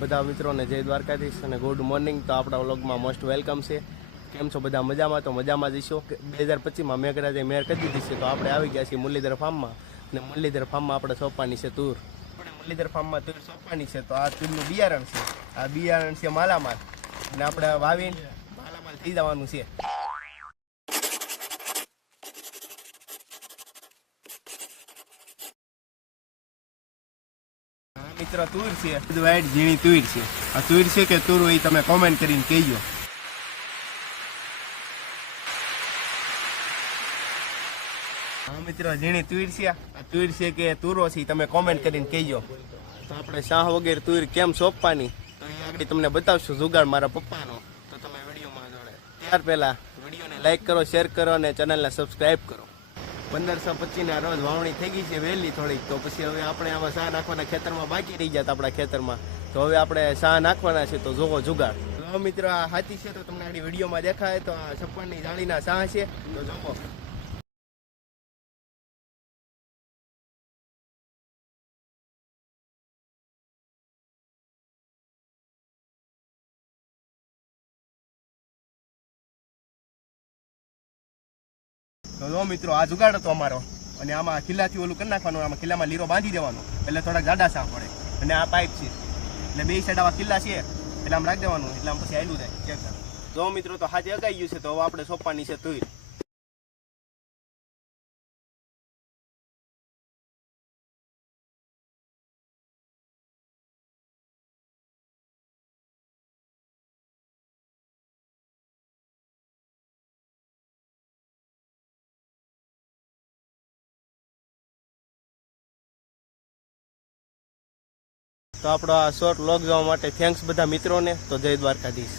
બધા મિત્રોને જય દ્વારકાધીશ અને ગુડ મોર્નિંગ। તો આપણા વ્લોગમાં મોસ્ટ વેલકમ છે। કેમ છો બધા? મજામાં? તો મજામાં જઈશો। 2025માં મેઘરાજે મેર કરી દીધી છે, તો આપણે આવી ગયા છીએ મુરલીધર ફાર્મમાં અને મુરલીધર ફાર્મમાં આપણે સોંપવાની છે તૂર। આપણે મુરલીધર ફાર્મમાં તૂર સોંપવાની છે, તો આ તૂરનું બિયારણ છે। આ બિયારણ છે માલામાલ અને આપણે વાવીને માલામાલ થઈ જવાનું છે। મિત્ર તૂર છે, વાઈટ ઝીણી તૂર છે। આ તૂર છે કે તૂર હોય તમે કોમેન્ટ કરીને કહેજો। હા મિત્ર, ઝીણી તૂર છે, આ તૂર છે કે તૂરો છે તમે કોમેન્ટ કરીને કહેજો। તો આપણે શાહ વગેરે તૂર કેમ સોંપવાની તો એ આગળ તમને બતાવશું જુગાડ મારા પપ્પાનો। તો તમે વિડીયોમાં જોડે ત્યાર પહેલા વિડીયોને લાઈક કરો, શેર કરો અને ચેનલને સબસ્ક્રાઈબ કરો। 1525ના રોજ વાવણી થઈ ગઈ છે વહેલી થોડીક, તો પછી હવે આપણે આમાં શાહ નાખવાના ખેતરમાં બાકી રહી જતા આપણા ખેતરમાં, તો હવે આપણે શાહ નાખવાના છે। તો જોવો જુગાડ। તો મિત્ર આ હાથી છે તો તમને આ વિડીયોમાં દેખાય તો આ 56ની જાળીના શાહ છે, તો જોવો। તો જો મિત્રો આ જુગાડ હતો અમારો, અને આમાં કિલ્લાથી ઓલું કરી નાખવાનું, આમાં કિલ્લામાં લીરો બાંધી દેવાનો એટલે થોડાક જાડા શાહ પડે। અને આ પાઇપ છે એટલે બે સાઈડ આવા કિલ્લા છે એટલે આમ રાખી દેવાનું, એટલે આમ પછી આયલું જાય। જો મિત્રો તો હાજે અગાઈ ગયું છે, તો હવે આપણે સોંપવાની છે તૂર। તો આપણો આ શોર્ટ વ્લોગ જોવા માટે થેન્ક્સ બધા મિત્રોને। તો જય દ્વારકાધીશ।